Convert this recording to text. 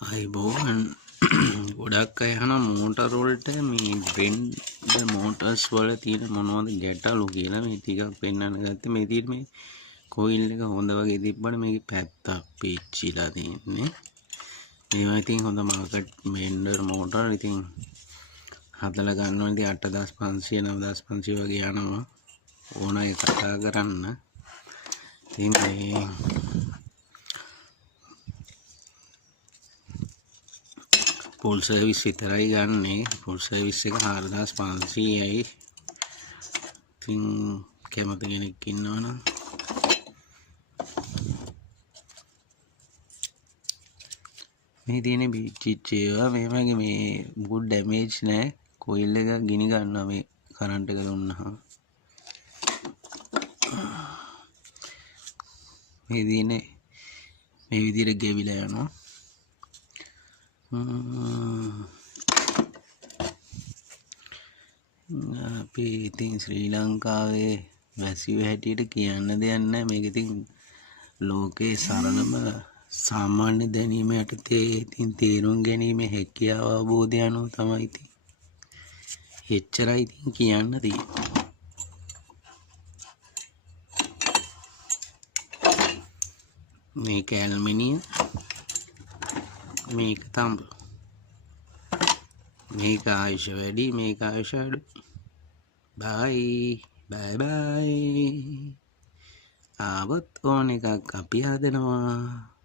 අයිබෝවන් ගොඩක් අය අහනවා මෝටර් වලට මේ බෙන්ඩ් මෝටර්ස් වල තියෙන මොනවද ගැටලු කියලා මේ ටිකක් පෙන්වන්න ගත්තේ. මේ තියෙන්නේ මේ කොයිල් එක හොඳ වගේ තිබ්බට මේකේ පැත්තක් පිච්චිලා තියෙන්නේ. මේවා ඉතින් හොඳ මාකට් බෙන්ඩර් මෝටර් ඉතින් හදලා ගන්නවා. ඉතින් 8500 9500 වගේ යනවා. ඕන අය කතා කරන්න. ඉතින් මේ फुल सर्विस वितराई गन्ने फुल सर्विस එක 4500යි. ඉතින් කැමති කෙනෙක් ඉන්නවනම් මේ තියෙන බීච් ඒවා මේ වගේ මේ good damage නෑ. කොයිල් එක ගිනි ගන්නවා මේ කරන්ට් එක දුන්නාම. මේ දිනේ මේ විදිහට ගෙවිලා යනවා. අපි ඉතින් ශ්‍රී ලංකාවේ වැසියෝ හැටියට කියන්න දෙයක් නැහැ. මේක ඉතින් ලෝකේ සරලම සාමාන්‍ය දැනීම යටතේ ඉතින් තේරුම් ගැනීම හැකියාව අවබෝධය අනුව තමයි ඉතින් එච්චරයි ඉතින් කියන්න තියෙන්නේ. මේක ඇල්මිනියම්, මේක තඹ, මේක ආයුෂ වැඩි, මේක ආයුෂ අඩු. බයි ආවත් ඕන එකක් අපි හදනවා.